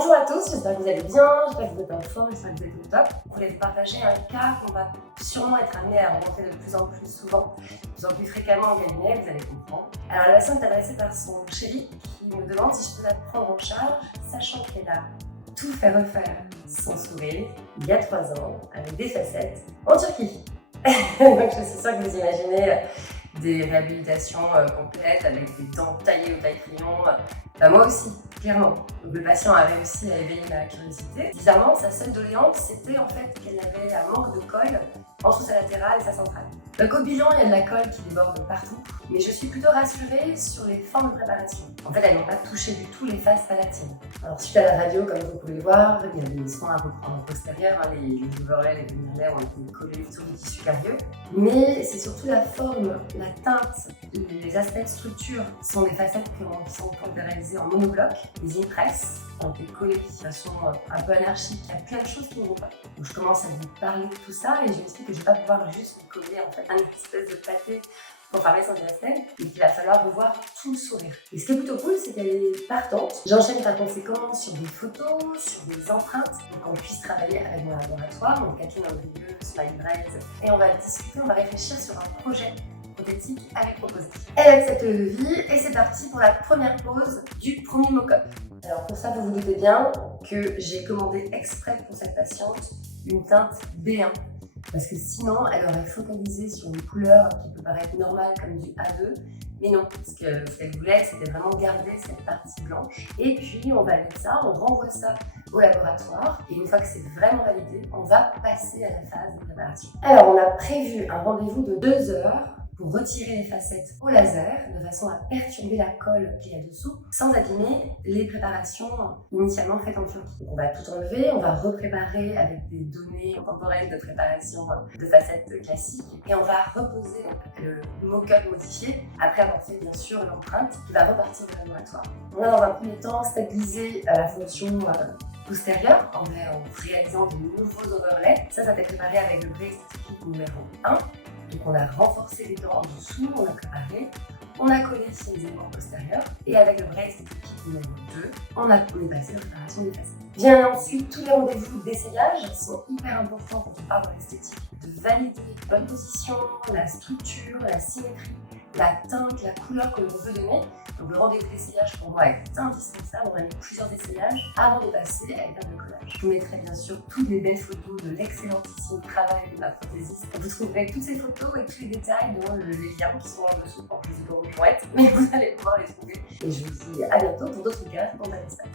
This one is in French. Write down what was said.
Bonjour à tous, j'espère que vous allez bien, j'espère que vous êtes en forme, j'espère que vous êtes au top. Je voulais vous partager un cas qu'on va sûrement être amené à rencontrer de plus en plus souvent, de plus en plus fréquemment en cabinet, vous allez comprendre. Alors la patiente est adressée par son chéri qui me demande si je peux la prendre en charge, sachant qu'elle a tout fait refaire son sourire il y a 3 ans avec des facettes en Turquie. Donc je suis sûre que vous imaginez des réhabilitations complètes avec des dents taillées au taille-crayon. Moi aussi, clairement. Donc, le patient a réussi à éveiller ma curiosité. Bizarrement, sa seule doléance, c'était en fait qu'elle avait un manque de colle entre sa latérale et sa centrale. Donc au bilan, il y a de la colle qui déborde partout, mais je suis plutôt rassurée sur les formes de préparation. En fait, elles n'ont pas touché du tout les faces palatines. Alors suite à la radio, comme vous pouvez le voir, il y a des soins à reprendre en postérieur, les overlays, les vernilets ont été collés sur le tissu carieux. Mais c'est surtout la forme, la teinte, les aspects de structure sont des facettes qui sont réalisées en monobloc. Les impresses ont été collées de façon un peu anarchique. Il y a plein de choses qui ne vont pas. Donc je commence à vous parler de tout ça et je me suis dit que je ne vais pas pouvoir juste coller en fait un espèce de pâté pour farmer son diastème et qu'il va falloir revoir tout le sourire. Et ce qui est plutôt cool, c'est qu'elle est partante. J'enchaîne par conséquent sur des photos, sur des empreintes, pour qu'on puisse travailler avec mon laboratoire, mon Catherine Andrieux, Smilebright, et on va discuter, on va réfléchir sur un projet prothétique à lui proposer. Elle accepte le devis et c'est parti pour la première pose du premier mock-up. Alors pour ça, vous vous doutez bien que j'ai commandé exprès pour cette patiente une teinte B1. Parce que sinon, elle aurait focalisé sur une couleur qui peut paraître normale comme du A2, mais non, ce qu'elle voulait, c'était vraiment garder cette partie blanche. Et puis, on valide ça, on renvoie ça au laboratoire, et une fois que c'est vraiment validé, on va passer à la phase de préparation. Alors, on a prévu un rendez-vous de 2 heures pour retirer les facettes au laser, de façon à perturber la colle qu'il y a dessous, sans abîmer les préparations initialement faites en Turquie. On va tout enlever, on va repréparer avec des données temporelles de préparation de facettes classiques, et on va reposer le mock-up modifié, après avoir fait bien sûr l'empreinte qui va repartir au laboratoire. On va dans un premier temps stabiliser la fonction postérieure en réalisant de nouveaux overlays. Ça va être préparé avec le Bray Esthétique numéro 1. Donc on a renforcé les dents en dessous, on a préparé, on a collé les éléments postérieurs et avec le Bray Esthétique numéro 2, on est passé à la préparation des facettes. Bien ensuite, tous les rendez-vous d'essayage sont hyper importants quand on parle de l'esthétique. De valider la bonne position, la structure, la symétrie, la teinte, la couleur que l'on veut donner. Donc le rendez-vous d'essayage pour moi est indispensable. On va mettre plusieurs essayages avant de passer à l'étape de collage. Je vous mettrai bien sûr toutes les belles photos de l'excellentissime travail de ma prothésiste. Vous trouverez toutes ces photos et tous les détails dans les liens qui sont en dessous. En plus, ils vont être, mais vous allez pouvoir les trouver. Et je vous dis à bientôt pour d'autres cas dans un espace.